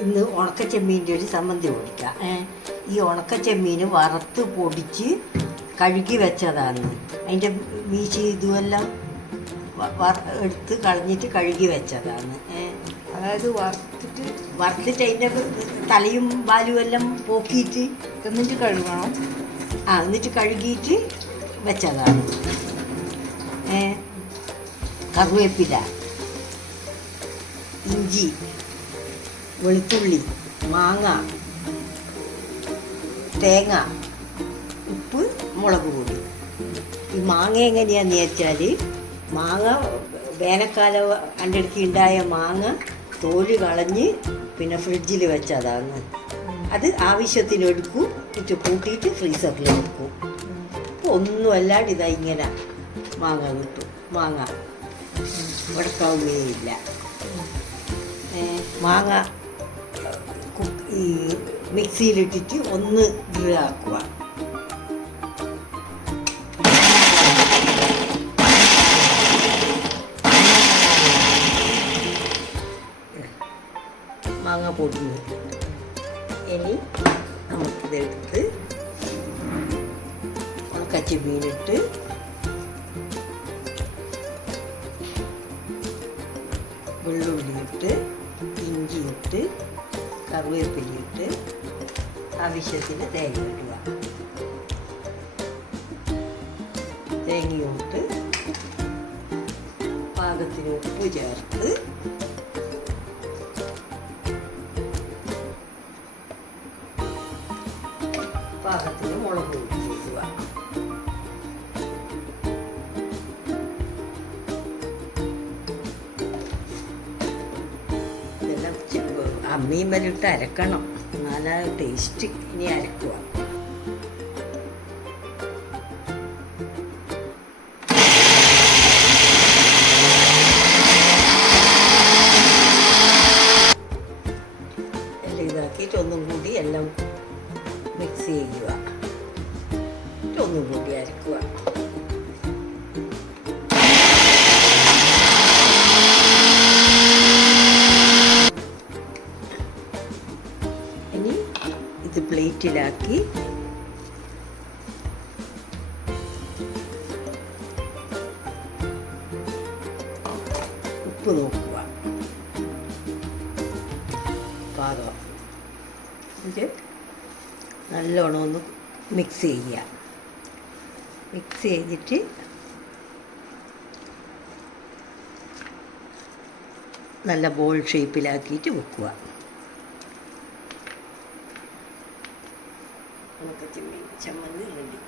ഇന്ന് ഉണക്കച്ചെമ്മീൻ്റെ ഒരു ചമ്മന്തി പൊടിക്കാം. ഈ ഉണക്കച്ചെമ്മീൻ വറുത്ത് പൊടിച്ച് കഴുകി വെച്ചതാണ്. അതിൻ്റെ മീശി ഇതുമെല്ലാം എടുത്ത് കളഞ്ഞിട്ട് കഴുകി വെച്ചതാണ്. അതായത് വറുത്തിട്ട് അതിൻ്റെ തലയും വാലും എല്ലാം പോക്കിയിട്ട് എന്നിട്ട് കഴുകണം. എന്നിട്ട് കഴുകിയിട്ട് വെച്ചതാണ്. കറിവേപ്പില, ഇഞ്ചി, വെളുത്തുള്ളി, മാങ്ങ, തേങ്ങ, ഉപ്പ്, മുളക് പൊടി. ഈ മാങ്ങ എങ്ങനെയാണെന്ന് വെച്ചാൽ, മാങ്ങ വേനൽക്കാലം എൻ്റെ അടുത്ത് ഉണ്ടായ മാങ്ങ തോല് കളഞ്ഞ് പിന്നെ ഫ്രിഡ്ജിൽ വെച്ചതാണ്. അത് ആവശ്യത്തിന് എടുക്കും, എന്നിട്ട് കൂട്ടിയിട്ട് ഫ്രീസറിൽ വെക്കും. ഒന്നുമല്ലാണ്ട് ഇതാ ഇങ്ങനെ മാങ്ങ കിട്ടും. മാങ്ങ ഉടക്കാവുകയില്ല. മാങ്ങ ഈ മിക്സിയിലിട്ടിട്ട് ഒന്ന് ആക്കുക. മാങ്ങ പൊടിഞ്ഞ് ഇനി നമുക്കിതെടുത്ത് ഉണക്കച്ചെമ്മീനിട്ട് വെള്ളുള്ളിയിട്ട് ഇഞ്ചിയിട്ട് കറിവേപ്പിലയിട്ട് ആവശ്യത്തിന് തേങ്ങ ഇടുക. തേങ്ങയോട്ട് പാകത്തിന് ഉപ്പ് ചേർത്ത് പാകത്തിന് മുളക് പൊടി ഇടുക. ഇതെല്ലാം അമ്മിയും വലിട്ട് അരക്കണം, എന്നാലാ ടേസ്റ്റ്. ഇനി അരക്കുക. എല്ലാം ഇതാക്കിയിട്ട് ഒന്നും കൂടി എല്ലാം മിക്സ് ചെയ്യുക. ഒന്നും കൂടി അരക്കുക. ഇനി ഇത് പ്ലേറ്റിലാക്കി ഉപ്പ് നോക്കുക പാകം. ഇത് നല്ലോണം ഒന്ന് മിക്സ് ചെയ്യുക. മിക്സ് ചെയ്തിട്ട് നല്ല ബോൾ ഷേപ്പിലാക്കിയിട്ട് വെക്കുക. നമുക്ക് ചമ്മന്തി റെഡി.